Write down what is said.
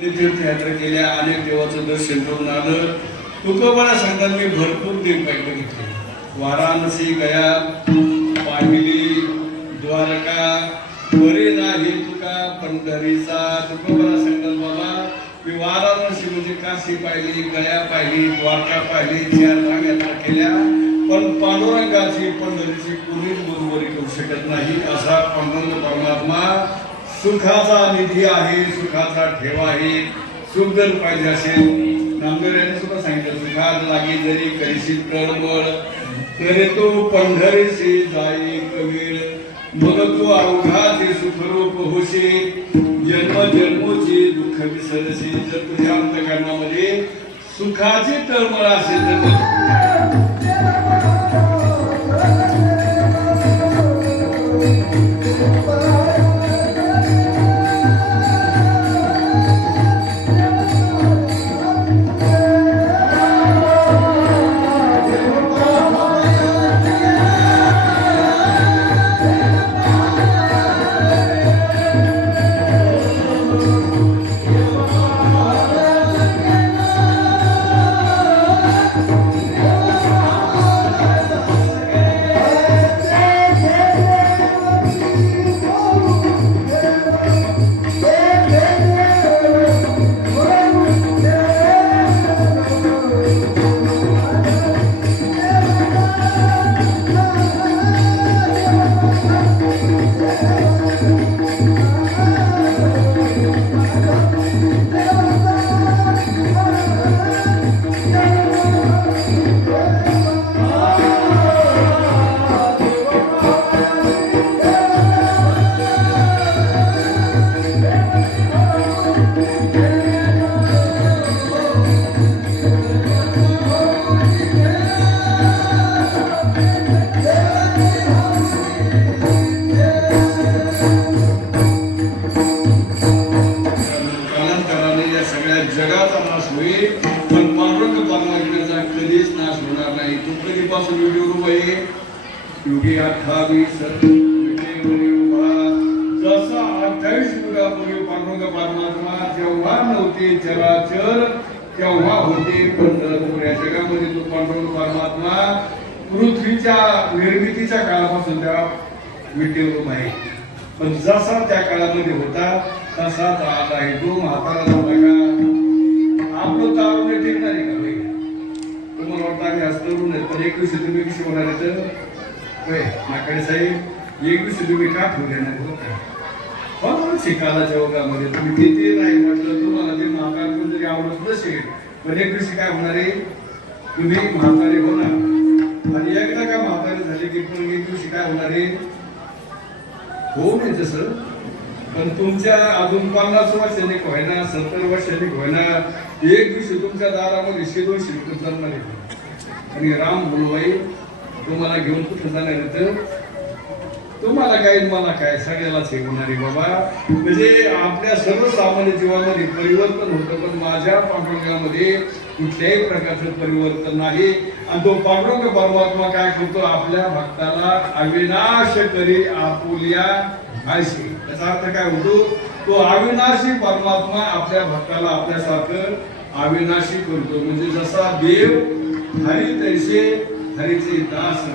तीर्थयात्रा केल्या अनेक देवाचं दर्शन करून आलं. तुकोबाला सांगतात मी भरपूर देव काही बघितले वाराणसी गया पाहिली द्वारका त्वरे नाही तुका पंढरीचा. तुकोबाला सांगतात बाबा मी वाराणसी म्हणजे काशी पाहिली गया पाहिली द्वारका पाहिली चार धाम यात्रा केल्या. पण पांडुरंगाची पंढरीची कोणीच बरोबरी करू शकत नाही असा पंढरंग परमात्मा सुखाचा निधी आहे सुखाचा ठेवा आहे. सुख जर पाहिजे असेल नामदेव यांनी सुद्धा सांगितलं सुखात लागी जरी करीशील तळमळ तरी तो पंढरीशी जाई कवीळ मग तो अवघाचे सुखरूप होशे जन्म जन्मोची दुःख विसरशील. जर तुझ्या अंतकरणामध्ये सुखाची तळमळ असेल तर होणार नाही. तो कधीपासून व्हिडिओ उभा आहे. युगे अठ्ठावीस जसा अठ्ठावीस युगापूर्वी पांडुरंग परमात्मा जेव्हा नव्हते चराचर तेव्हा होते पंढरपूर या जगामध्ये तो पांडुरंग परमात्मा पृथ्वीच्या निर्मितीच्या काळापासून त्या विटेवर आहे. पण जसा त्या काळामध्ये होता तसाच आज आहे. तो म्हातारा झाला आपलं तारुण्य टिकणार आहे का? तुम्हाला वाटतं आम्ही आज तरुण आहे पण एकवीस तुम्ही कशी होणार आहे तर. होय नाकडे साहेब एकवीस हो? हो, तुम्ही का ठेवले नाही हो? शिकायला जगामध्ये तुम्ही किती नाही म्हटलं तुम्हाला ते म्हातार पण जरी आवडत नसेल पण एकवीस काय होणार आहे? तुम्ही म्हातारे होणार आणि एकदा का म्हातारे झाले की पण एकवीस काय होणार आहे? हो नाही तसं. पण तुमच्या अजून पन्नास वर्षांनी होईना सत्तर वर्षांनी होईना एक दिवशी तुमच्या दारामध्ये शिरो शिरकून चालणार आणि राम बोलवाई तुम्हाला घेऊन कुठं जाणार तर तुम्हाला काय मला काय? सगळ्यालाच हे होणार बाबा. म्हणजे आपल्या सर्वसामान्य जीवनामध्ये परिवर्तन होतं पण माझ्या पांडुरंगामध्ये कुठल्याही प्रकारचं परिवर्तन नाही. आणि तो पांडुरंग परमात्मा काय करतो? आपल्या भक्ताला अविनाश करी आपुल्या नाहीशी त्याचा अर्थ काय होतो? तो अविनाशी परमात्मा आपल्या भक्ताला आपल्यासारखं अविनाशी करतो. म्हणजे जसा देव हरी तैसे हरीचे दास